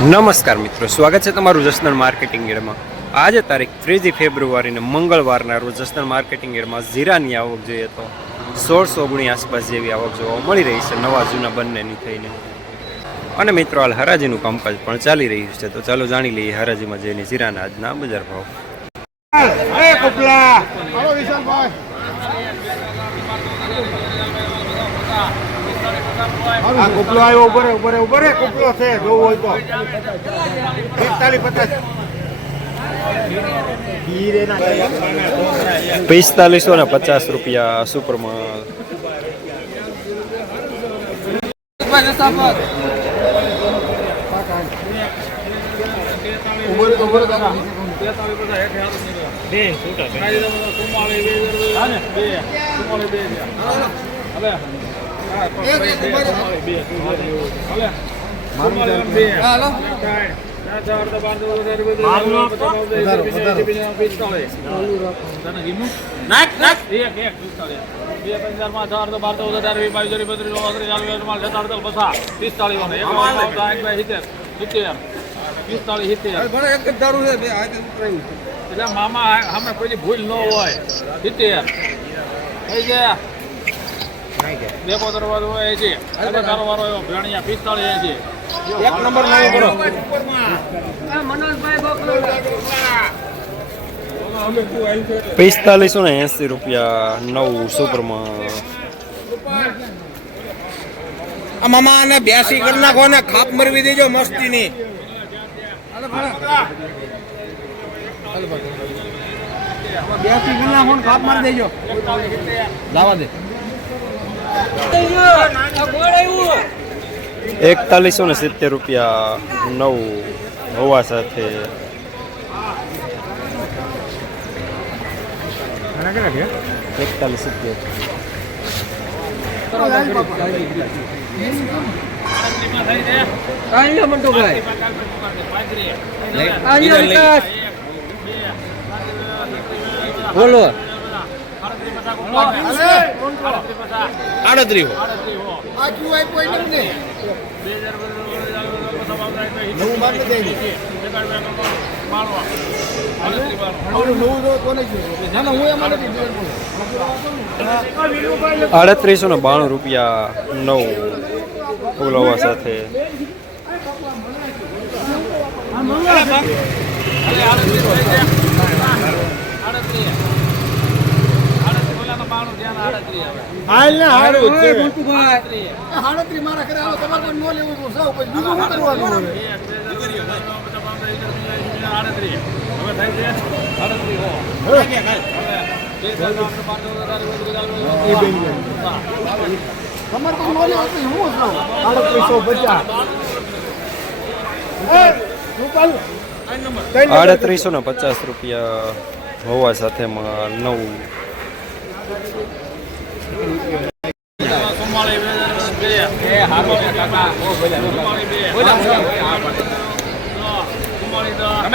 નમસ્કાર મિત્રો, સ્વાગત છે તમારું જસદણ માર્કેટિંગ યાર્ડમાં। આજે તારીખ 3 ફેબ્રુઆરીને મંગળવારના રોજ જસદણ માર્કેટિંગ યાર્ડમાં જીરાની આવક જોઈએ તો 1619 આસપાસ જેવી આવક જોવા મળી રહી છે, નવા જૂના બંનેની થઈને। અને મિત્રો, હાલ હરાજીનું કામકાજ પણ ચાલી રહ્યું છે, તો ચાલો જાણી લઈએ હરાજીમાં જઈને જીરાના આજના બજાર ભાવ। કોપલો આવ્યો ઉપર કોપલો છે જોવું હોય તો 4550 રૂપિયા સુપરમાં। મામા અમે કોઈ ભૂલ ન હોય 70 થઈ ગયા દેખો દરવાજો હોય છે કારોબાર હોય ભેણિયા 45 છે એક નંબર નવો કરો મનોજભાઈ 4580 રૂપિયા નવું સુપરમાં। આ મામા ને 82 કરી નાખો ને ખાપ મરવી દેજો મસ્તી ની 82 કરી નાખો ને ખાપ મારી દેજો લાવા દે 4170 રૂપિયા નવું હોવા સાથે। 4170 બોલો 38 3892 રૂપિયા નવ ફૂલ હોવા સાથે। હાલ ને હારું છે મોટુભાઈ 38 મારા કરે આવો તમારે કોઈ નો લેવું તો સાવ પછી બીજું શું કરવાનું હવે તમારે તો નો લેવું તો હું સાવ 3850 રૂપિયા હોવા સાથે નવું।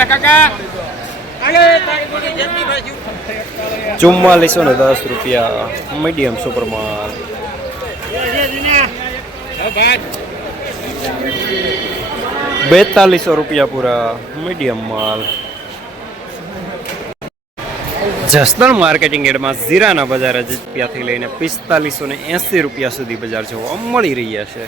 કાકા 4410 રૂપિયા મીડિયમ સુપરમાં। 4200 રૂપિયા પૂરા મીડિયમ માલ। જસદણ માર્કેટિંગ યાર્ડમાં જીરાના બજાર રૂપિયાથી લઈને 4580 રૂપિયા સુધી બજાર જોવા મળી રહ્યા છે।